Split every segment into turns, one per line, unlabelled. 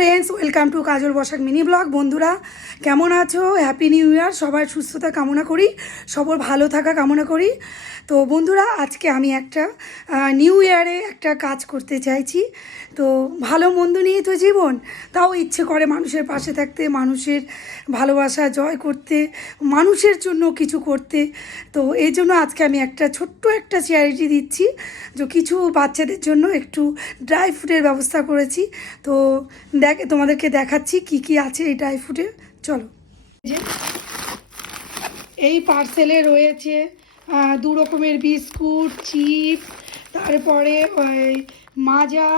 Friends welcome to Kajal Basak mini vlog বন্ধুরা, কেমন আছো? হ্যাপি নিউ ইয়ার সবার সুস্থতা কামনা করি, সবার ভালো থাকা কামনা করি। তো বন্ধুরা, আজকে আমি একটা নিউ ইয়ারে একটা কাজ করতে চাইছি। তো ভালো মন্দ নিয়ে তো জীবন, তাও ইচ্ছে করে মানুষের পাশে থাকতে, মানুষের ভালোবাসা জয় করতে, মানুষের জন্য কিছু করতে। তো এই জন্য আজকে আমি একটা ছোট্ট একটা চ্যারিটি দিচ্ছি, যে কিছু বাচ্চাদের জন্য একটু ড্রাই ফ্রুটের ব্যবস্থা করেছি। তো দেখ, তোমাদেরকে দেখাচ্ছি কি কি আছে এই ড্রাই ফ্রুটে চলো। এই পার্সেলে রয়েছে দু রকমের বিস্কুট চিপ তারপরে ওই মাজা,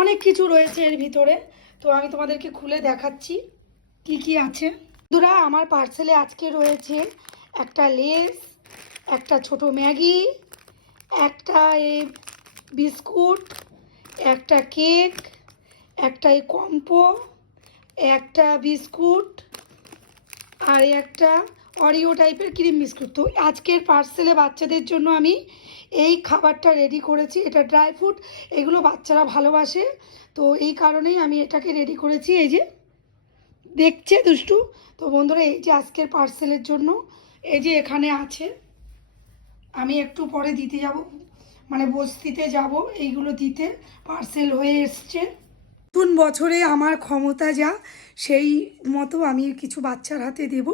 অনেক কিছু রয়েছে এর ভিতরে। তো আমি তোমাদেরকে খুলে দেখাচ্ছি কি কি আছে। বন্ধুরা, আমার পার্সেলে আজকে রয়েছে একটা লেস একটা ছোট ম্যাগি, একটা বিস্কুট, একটা কেক একটা এই কম্পো, একটা বিস্কুট আর একটা অরিও টাইপের ক্রিম বিস্কুট। তো আজকের পার্সেলে বাচ্চাদের জন্য আমি এই খাবারটা রেডি করেছি। এটা ড্রাই ফ্রুট এগুলো বাচ্চারা ভালোবাসে। তো এই কারণেই আমি এটাকে রেডি করেছি। এই যে, দেখছে দুষ্টু? তো বন্ধুরা, এই যে আজকের পার্সেলের জন্য, এই যে এখানে আছে। আমি একটু পরে দিতে যাব মানে বস্তিতে যাব। এইগুলো দিতে পার্সেল হয়ে এসছে। নতুন বছরে আমার ক্ষমতা যা, সেই মতো আমি কিছু বাচ্চার হাতে দেব,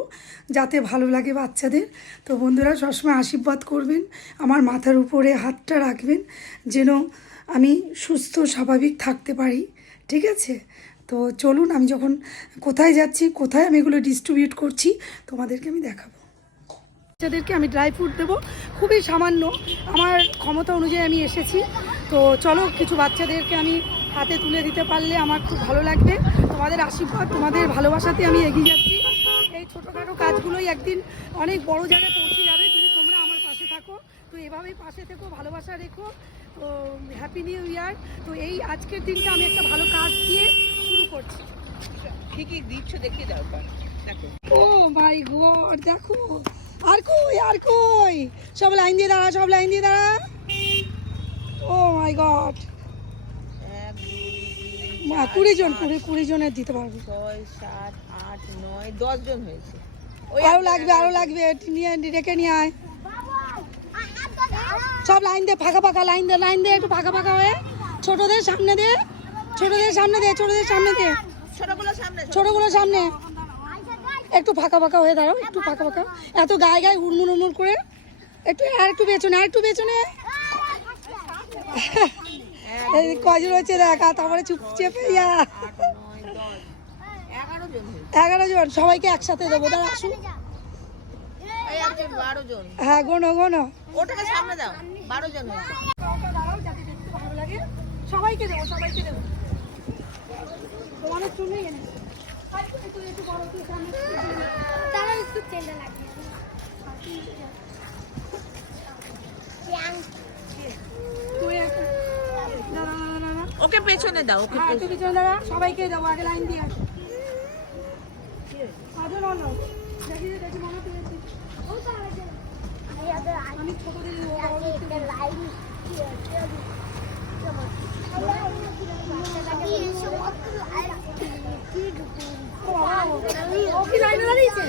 যাতে ভালো লাগে বাচ্চাদের। তো বন্ধুরা, সবসময় আশীর্বাদ করবেন, আমার মাথার উপরে হাতটা রাখবেন, যেন আমি সুস্থ, স্বাভাবিক থাকতে পারি। ঠিক আছে? তো চলুন, আমি যখন কোথায় যাচ্ছি, কোথায় আমি এগুলো ডিস্ট্রিবিউট করছি, তোমাদেরকে আমি দেখাবো। বাচ্চাদেরকে আমি ড্রাই ফ্রুট দেবো। খুবই সামান্য, আমার ক্ষমতা অনুযায়ী আমি এসেছি। তো চলো, কিছু বাচ্চাদেরকে আমি হাতে তুলে দিতে পারলে আমার খুব ভালো লাগবে। তোমাদের আশীর্বাদ তোমাদের ভালোবাসাতে আমি এগিয়ে যাচ্ছি। এই ছোটোখাটো কাজগুলোই একদিন অনেক বড় জায়গায় পৌঁছে যাবে। যদি তোমরা আমার পাশে থাকো। তো এভাবেই পাশে থেকো ভালোবাসা রেখো। তো হ্যাপি নিউ ইয়ার তো এই আজকের দিনটা আমি একটা ভালো কাজ দিয়ে শুরু করছি।
কি কি দিচ্ছ দেখিয়ে দাও দেখো।
ও মাই গড দেখো। আর কই আর কই? সব লাইন দিয়ে দাঁড়া সব লাইন দিয়ে দাঁড়া। Oh my god.
তিন
কুড়ি জন কুড়ি কুড়ি জনের দিতে পারব।
ছয় সাত আট নয় দশ জন হয়েছে। ওই
আরও লাগবে আরও লাগবে নিয়ে ডেকে নিয়ে আয়। সব লাইন দে ফাঁকা ফাঁকা লাইন দে লাইন দে একটু ফাঁকা ফাঁকা হয়ে। ছোটদের সামনে দে ছোটদের সামনে দে ছোটদের সামনে দে।
ছোটগুলো সামনে
একটু ফাঁকা ফাঁকা হয়ে দাঁড়াও একটু ফাঁকা ফাঁকা। এত গায়ে গায়ে হুড়মুড় হুড়মুড় করে। একটু আর একটু পেছনে আর একটু পেছনে। কজন হচ্ছে দেখা তারপরে চুপ চেপে
নয় দশ এগারো জন
সবাইকে একসাথে দেবো দাঁড়া আসুন হ্যাঁ গোনো গোনো।
ওটাকে সামনে দাও বারো জন
সবাইকে দেবো সবাইকে দেবো। তোমাদের জন্যই এনে একটু একটু বড় একটু সামনে
তারা একটু চেন্ডা লাগিয়ে
তুই একটা দাঁড়া দাঁড়া দাঁড়া
ওকে পেছনে দাও ওকে
হ্যাঁ তুমি দাঁড়া সবাইকে দেবো আগে লাইন দিয়ে আসো। আজও নন দেখি দেখি মনে পেয়েছি আমি ছোটদের দেবো বড়দের দেবো। ও বাবা, ও কি লাইনে দাঁড়িয়েছে?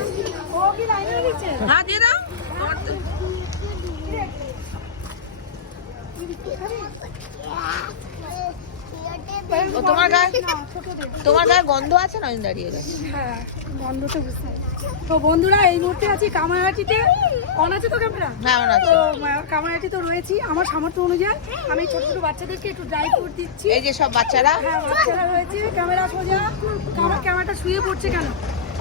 ও কি লাইনে দাঁড়িয়েছে?
হ্যাঁ দিয়ে দাও। ও তোমার গায়ে তোমার গায়ে গন্ধ আছে না? দাঁড়িয়ে গেছে
হ্যাঁ বন্ধ তো বুঝতে তো বন্ধুরা এই মুহূর্তে আছি কামারহাটিতে অন আছে তো ক্যামেরা?
হ্যাঁ ওর আছে।
তো কামারহাটি তো রয়েছি। আমার সামর্থ্য অনুযায়ী আমি ছোট ছোট বাচ্চাদেরকে একটু ড্রাই ফ্রুট দিচ্ছি।
এই যে সব বাচ্চারা।
হ্যাঁ বাচ্চারা রয়েছে। ক্যামেরা সোজা। আমার ক্যামেরাটা শুয়ে পড়ছে কেন?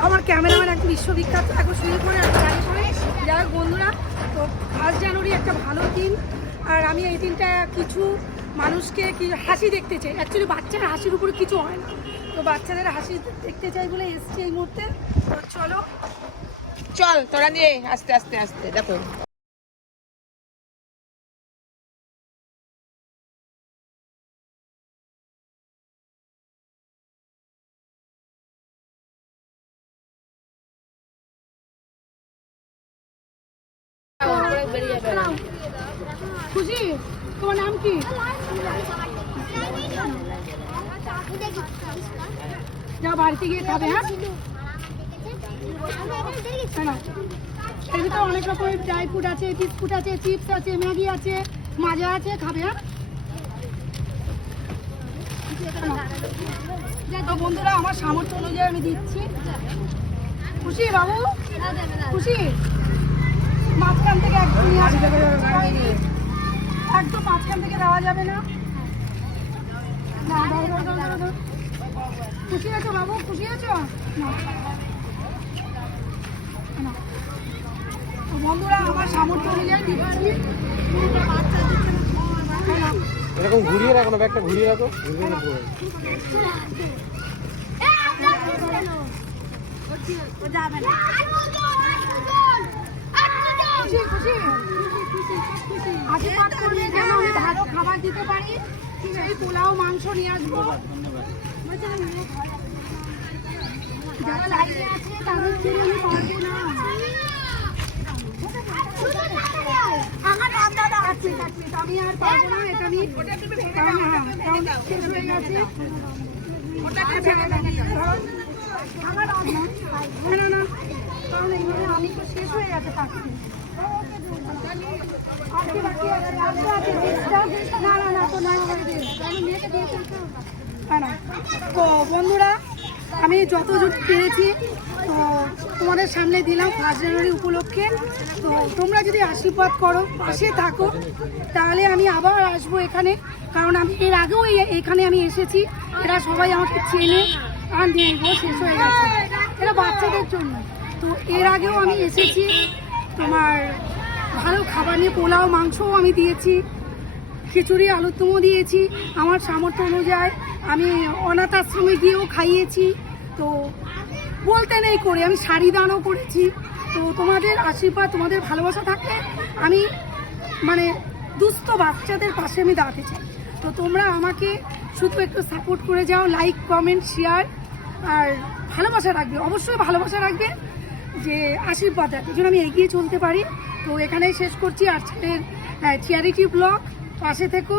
আমার ক্যামেরাম্যান একদম বিশ্ববিখ্যাত। এখন শুয়ে পড়ে আমি দাঁড়িয়ে পড়ে। যাই বন্ধুরা তো ফার্স্ট জানুয়ারি একটা ভালো দিন। আর আমি এই দিনটা কিছু মানুষকে কি হাসি দেখতে চাই অ্যাকচুয়ালি বাচ্চার হাসির উপরে কিছু হয় না। তো বাচ্চাদের হাসি দেখতে চাই বলে এসছি এই মুহূর্তে। তো চলো।
চল তোরা নিয়ে আস্তে আস্তে আস্তে দেখো।
খুশি? তোমার নাম কি? যা বাড়িতে গিয়ে খাবে হ্যাঁ? না? অনেক রকমের ড্রাই ফ্রুট আছে বিস্কুট আছে চিপস আছে, ম্যাগি আছে, মাজা আছে, খাবে হ্যাঁ? তো বন্ধুরা, আমার সামর্থ্য অনুযায়ী আমি দিচ্ছি। খুশি বাবু? খুশি? মাঝখান থেকে একদম একদম মাঝখান থেকে দেওয়া যাবে না। খুশি আছো বাবু? খুশি আছো? বন্ধুরা আমার সামর্থ্য অনুযায়ী দিচ্ছি
এরকম ঘুরিয়ে রাখো না ব্যাগটা ঘুরিয়ে রাখো। ঘুরিয়ে রাখো
খুশি খুশি। আশীর্বাদ করবে যেন আমি ভালো খাবার দিতে পারি। সেই পোলাও মাংস নিয়ে আসব। যারা লাইনে আছে তাদের জন্য আমি পারব না। আমার দাদা আছে আছে আমি আর পারব না এটা আমি কারণ শেষ হয়ে গেছে। আমার না না না কারণ তো হয়ে। না না না তো। তো বন্ধুরা আমি যতটুকু পেরেছি তো তোমাদের সামনে দিলাম ফার্স্ট জানুয়ারি উপলক্ষে। তো তোমরা যদি আশীর্বাদ করো পাশে থাকো তাহলে আমি আবার আসব এখানে। কারণ আমি এর আগেও এখানে আমি এসেছি। এরা সবাই আমাকে চেনে। আর গো, শেষ হয়ে গেছে। এটা বাচ্চাদের জন্য। তো এর আগেও আমি এসেছি। তোমার ভালো খাবার নিয়ে পোলাও, মাংসও আমি দিয়েছি। খিচুড়ি আলুর দমও দিয়েছি। আমার সামর্থ্য অনুযায়ী আমি অনাথ আশ্রমে গিয়েও খাইয়েছি। তো বলতে নেই করে, আমি শাড়ি দানও করেছি। তো তোমাদের আশীর্বাদ, তোমাদের ভালোবাসা থাকলে আমি মানে দুস্থ বাচ্চাদের পাশে আমি দাঁড়াতে চাই। তো তোমরা আমাকে শুধু একটু সাপোর্ট করে যাও লাইক কমেন্ট শেয়ার আর ভালোবাসা রাখবে। অবশ্যই ভালোবাসা রাখবে। যে আশীর্বাদ দেয় যেন আমি এগিয়ে চলতে পারি। তো এখানেই শেষ করছি। আজকের চ্যারিটি ব্লগ পাশে থেকো।